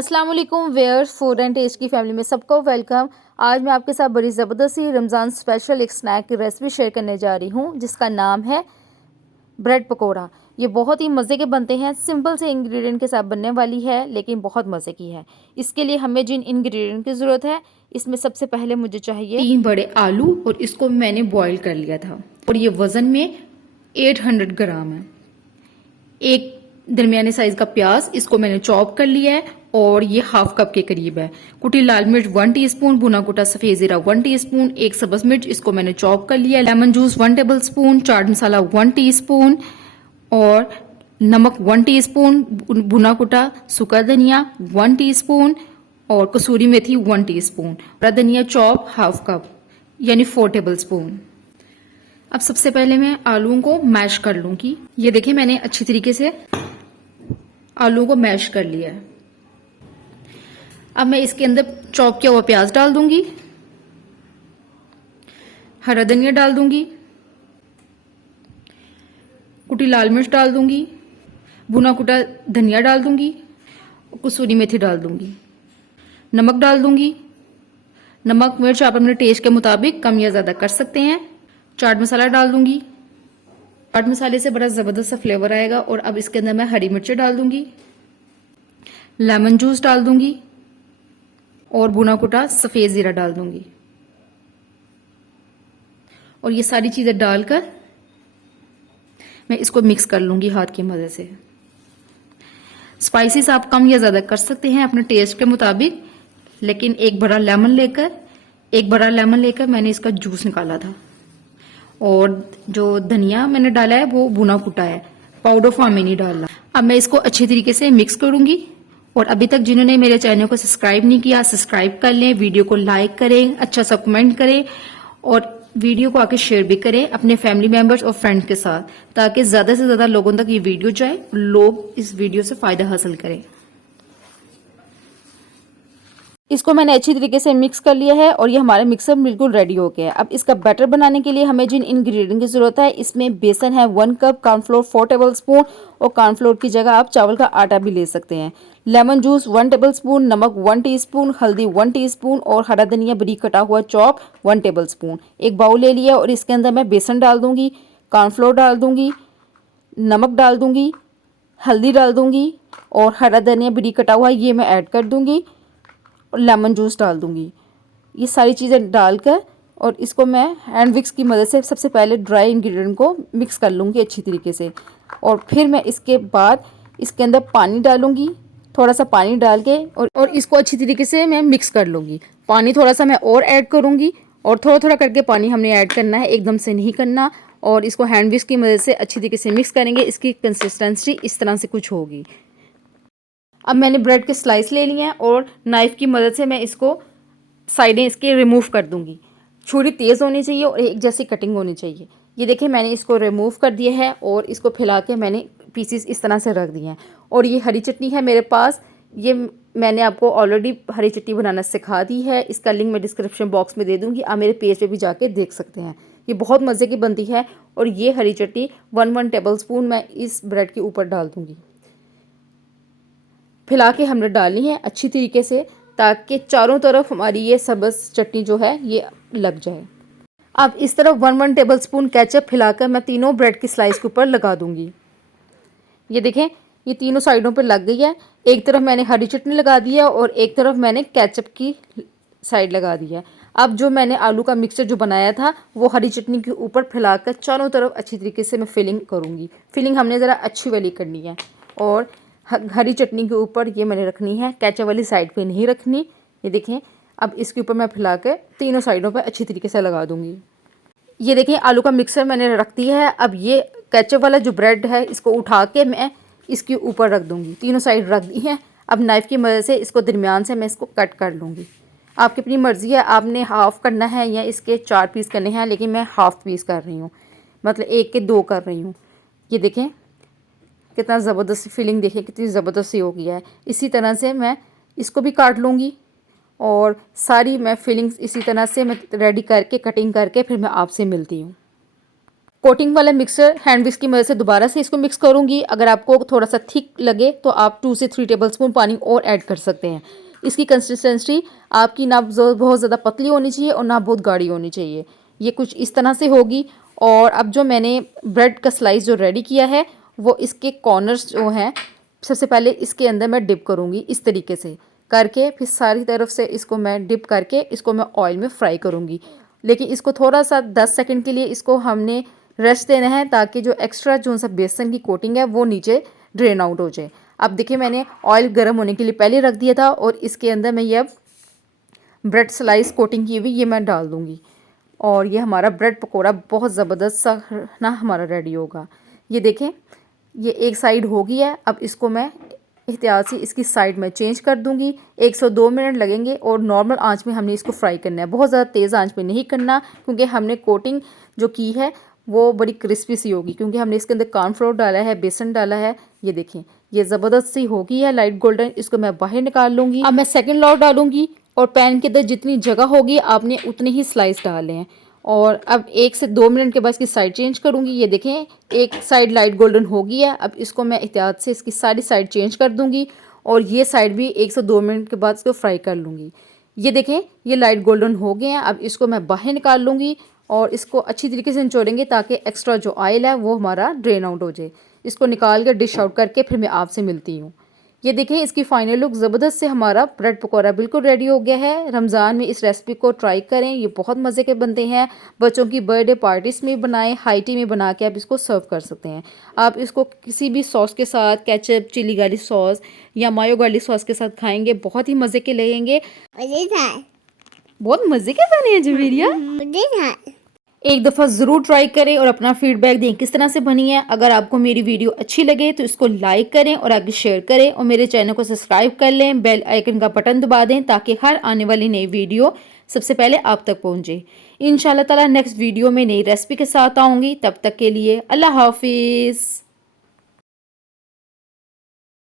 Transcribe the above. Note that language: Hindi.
अस्सलाम वालेकुम वेयर्स, फूड एंड टेस्ट की फैमिली में सबको वेलकम। आज मैं आपके साथ बड़ी ज़बरदस्त सी रमज़ान स्पेशल एक स्नैक की रेसिपी शेयर करने जा रही हूँ जिसका नाम है ब्रेड पकोड़ा। ये बहुत ही मज़े के बनते हैं, सिंपल से इंग्रेडिएंट के साथ बनने वाली है लेकिन बहुत मज़े की है। इसके लिए हमें जिन इंग्रेडिएंट की ज़रूरत है, इसमें सबसे पहले मुझे चाहिए 3 बड़े आलू और इसको मैंने बॉईल कर लिया था और ये वज़न में 800 ग्राम है। एक दरमियाने साइज का प्याज, इसको मैंने चॉप कर लिया है और ये हाफ कप के करीब है। कुटी लाल मिर्च 1 टीस्पून, भुना कुटा सफेद जीरा 1 टीस्पून, एक सब्ज मिर्च इसको मैंने चॉप कर लिया है। Lemon juice 1 table spoon, chaat masala 1 teaspoon और नमक 1 टीस्पून, भुना कुटा सूखा धनिया 1 टीस्पून और कसूरी मेथी 1 टीस्पून, धनिया चॉप हाफ कप यानी 4 टेबल स्पून। अब सबसे पहले मैं आलूओं को मैश कर लूंगी। ये देखिए मैंने अच्छी तरीके से आलू को मैश कर लिया है। अब मैं इसके अंदर चॉप किया हुआ प्याज डाल दूंगी, हरा धनिया डाल दूंगी, कुटी लाल मिर्च डाल दूंगी, भुना कुटा धनिया डाल दूंगी, कसूरी मेथी डाल दूंगी, नमक डाल दूंगी। नमक मिर्च आप अपने टेस्ट के मुताबिक कम या ज्यादा कर सकते हैं। चाट मसाला डाल दूंगी। चाट मसाले से बड़ा जबरदस्त सा फ्लेवर आएगा। और अब इसके अंदर मैं हरी मिर्चें डाल दूंगी, लेमन जूस डाल दूंगी और भुना कुटा सफेद जीरा डाल दूंगी। और ये सारी चीजें डालकर मैं इसको मिक्स कर लूंगी हाथ की मदद से। स्पाइसेस आप कम या ज्यादा कर सकते हैं अपने टेस्ट के मुताबिक, लेकिन एक बड़ा लेमन लेकर मैंने इसका जूस निकाला था। और जो धनिया मैंने डाला है वो भुना कुटा है, पाउडर फॉर्म में नहीं डालना। अब मैं इसको अच्छी तरीके से मिक्स करूंगी। और अभी तक जिन्होंने मेरे चैनल को सब्सक्राइब नहीं किया, सब्सक्राइब कर लें, वीडियो को लाइक करें, अच्छा सा कमेंट करें और वीडियो को आके शेयर भी करें अपने फैमिली मेंबर्स और फ्रेंड्स के साथ, ताकि ज्यादा से ज्यादा लोगों तक ये वीडियो जाए, लोग इस वीडियो से फायदा हासिल करें। इसको मैंने अच्छी तरीके से मिक्स कर लिया है और ये हमारा मिक्सर बिल्कुल रेडी हो गया है। अब इसका बैटर बनाने के लिए हमें जिन इंग्रेडिएंट की ज़रूरत है, इसमें बेसन है 1 कप, कॉर्नफ्लोर 4 टेबल स्पून और कॉर्नफ्लोर की जगह आप चावल का आटा भी ले सकते हैं, लेमन जूस 1 टेबल स्पून, नमक 1 टीस्पून, हल्दी 1 टीस्पून और हरा धनिया बारीक कटा हुआ चॉप 1 टेबल स्पून। एक बाउल ले लिया और इसके अंदर मैं बेसन डाल दूंगी, कॉर्नफ्लोर डाल दूंगी, नमक डाल दूंगी, हल्दी डाल दूंगी और हरा धनिया बारीक कटा हुआ ये मैं ऐड कर दूंगी और लेमन जूस डाल दूंगी। ये सारी चीज़ें डालकर और इसको मैं हैंड विक्स की मदद से सबसे पहले ड्राई इंग्रेडिएंट को मिक्स कर लूँगी अच्छी तरीके से। और फिर मैं इसके बाद इसके अंदर पानी डालूँगी, थोड़ा सा पानी डाल के और इसको अच्छी तरीके से मैं मिक्स कर लूँगी। पानी थोड़ा सा मैं और ऐड करूँगी और थोड़ा थोड़ा करके पानी हमने ऐड करना है, एकदम से नहीं करना। और इसको हैंड विक्स की मदद से अच्छी तरीके से मिक्स करेंगे। इसकी कंसिस्टेंसी इस तरह से कुछ होगी। अब मैंने ब्रेड के स्लाइस ले लिए हैं और नाइफ़ की मदद से मैं इसको साइडें इसके रिमूव कर दूंगी। छुरी तेज़ होनी चाहिए और एक जैसी कटिंग होनी चाहिए। ये देखिए मैंने इसको रिमूव कर दिया है और इसको फैला के मैंने पीसीस इस तरह से रख दिए हैं। और ये हरी चटनी है मेरे पास, ये मैंने आपको ऑलरेडी हरी चटनी बनाना सिखा दी है। इसका लिंक मैं डिस्क्रिप्शन बॉक्स में दे दूँगी, आप मेरे पेज पर भी जाके देख सकते हैं। ये बहुत मज़े की बनती है। और ये हरी चटनी 1 टेबल स्पून मैं इस ब्रेड के ऊपर डाल दूँगी। फैला के हमने डालनी है अच्छी तरीके से, ताकि चारों तरफ हमारी ये सब्ज़ चटनी जो है ये लग जाए। अब इस तरफ 1 टेबल स्पून केचप फैलाकर मैं तीनों ब्रेड की स्लाइस के ऊपर लगा दूंगी। ये देखें ये तीनों साइडों पर लग गई है। एक तरफ मैंने हरी चटनी लगा दी है और एक तरफ मैंने केचप की साइड लगा दी है। अब जो मैंने आलू का मिक्सचर जो बनाया था वो हरी चटनी के ऊपर फैलाकर चारों तरफ अच्छी तरीके से मैं फिलिंग करूँगी। फिलिंग हमने ज़रा अच्छी वाली करनी है और हरी चटनी के ऊपर ये मैंने रखनी है, केचप वाली साइड पे नहीं रखनी। ये देखें अब इसके ऊपर मैं फैला के तीनों साइडों पे अच्छी तरीके से लगा दूंगी। ये देखें आलू का मिक्सर मैंने रख दिया है। अब ये केचप वाला जो ब्रेड है इसको उठा के मैं इसके ऊपर रख दूंगी। तीनों साइड रख दी है। अब नाइफ़ की मदद से इसको दरमियान से मैं इसको कट कर लूँगी। आपकी अपनी मर्ज़ी है, आपने हाफ़ करना है या इसके 4 पीस करने हैं, लेकिन मैं हाफ़ पीस कर रही हूँ, मतलब 1 के 2 कर रही हूँ। ये देखें कितना ज़बरदस्त फीलिंग, देखें कितनी ज़बरदस्त हो गया है। इसी तरह से मैं इसको भी काट लूँगी और सारी मैं फीलिंग्स इसी तरह से मैं रेडी करके कटिंग करके फिर मैं आपसे मिलती हूँ। कोटिंग वाला मिक्सर हैंड विस्क की मदद से दोबारा से इसको मिक्स करूंगी। अगर आपको थोड़ा सा थिक लगे तो आप 2 से 3 टेबलस्पून पानी और ऐड कर सकते हैं। इसकी कंसिस्टेंसी आपकी ना बहुत ज़्यादा पतली होनी चाहिए और ना बहुत गाढ़ी होनी चाहिए। ये कुछ इस तरह से होगी। और अब जो मैंने ब्रेड का स्लाइस जो रेडी किया है वो इसके कॉर्नर्स जो हैं, सबसे पहले इसके अंदर मैं डिप करूँगी इस तरीके से करके, फिर सारी तरफ से इसको मैं डिप करके इसको मैं ऑयल में फ्राई करूँगी। लेकिन इसको थोड़ा सा 10 सेकंड के लिए इसको हमने रेस्ट देना है ताकि जो एक्स्ट्रा जो सा बेसन की कोटिंग है वो नीचे ड्रेन आउट हो जाए। अब देखिए मैंने ऑयल गर्म होने के लिए पहले रख दिया था और इसके अंदर मैं ये अब ब्रेड स्लाइस कोटिंग की हुई ये मैं डाल दूँगी और ये हमारा ब्रेड पकोड़ा बहुत ज़बरदस्त सा ना हमारा रेडी होगा। ये देखें ये एक साइड हो गई है। अब इसको मैं एहतियात से इसकी साइड में चेंज कर दूंगी। 1 से 2 मिनट लगेंगे और नॉर्मल आंच में हमने इसको फ्राई करना है, बहुत ज़्यादा तेज़ आंच पे नहीं करना क्योंकि हमने कोटिंग जो की है वो बड़ी क्रिस्पी सी होगी क्योंकि हमने इसके अंदर कॉर्नफ्लोर डाला है, बेसन डाला है। ये देखें ये ज़बरदस्त सी होगी है लाइट गोल्डन। इसको मैं बाहर निकाल लूँगी। अब मैं सेकेंड लॉट डालूँगी और पैन के अंदर जितनी जगह होगी आपने उतने ही स्लाइस डाले हैं। और अब 1 से 2 मिनट के बाद इसकी साइड चेंज करूँगी। ये देखें एक साइड लाइट गोल्डन हो गई है। अब इसको मैं एहतियात से इसकी सारी साइड चेंज कर दूँगी और ये साइड भी 1 से 2 मिनट के बाद इसको फ्राई कर लूँगी। ये देखें ये लाइट गोल्डन हो गए हैं। अब इसको मैं बाहर निकाल लूँगी और इसको अच्छी तरीके से निचोड़ेंगे ताकि एक्स्ट्रा जो ऑयल है वो हमारा ड्रेन आउट हो जाए। इसको निकाल कर डिश आउट करके फिर मैं आपसे मिलती हूँ। ये देखें इसकी फाइनल लुक ज़बरदस्त से हमारा ब्रेड पकौड़ा बिल्कुल रेडी हो गया है। रमज़ान में इस रेसिपी को ट्राई करें, ये बहुत मज़े के बनते हैं। बच्चों की बर्थडे पार्टीज़ में बनाएं, हाई टी में बना के आप इसको सर्व कर सकते हैं। आप इसको किसी भी सॉस के साथ, केचप, चिली गार्लिक सॉस या मायो गार्लिक सॉस के साथ खाएंगे, बहुत ही मज़े के लगेंगे। बहुत मज़े के बने हैं जवेरिया। एक दफ़ा ज़रूर ट्राई करें और अपना फीडबैक दें किस तरह से बनी है। अगर आपको मेरी वीडियो अच्छी लगे तो इसको लाइक करें और आगे शेयर करें और मेरे चैनल को सब्सक्राइब कर लें। बेल आइकन का बटन दबा दें ताकि हर आने वाली नई वीडियो सबसे पहले आप तक पहुंचे। इंशाल्लाह ताला नेक्स्ट वीडियो में नई रेसिपी के साथ आऊँगी। तब तक के लिए अल्लाह हाफिज़।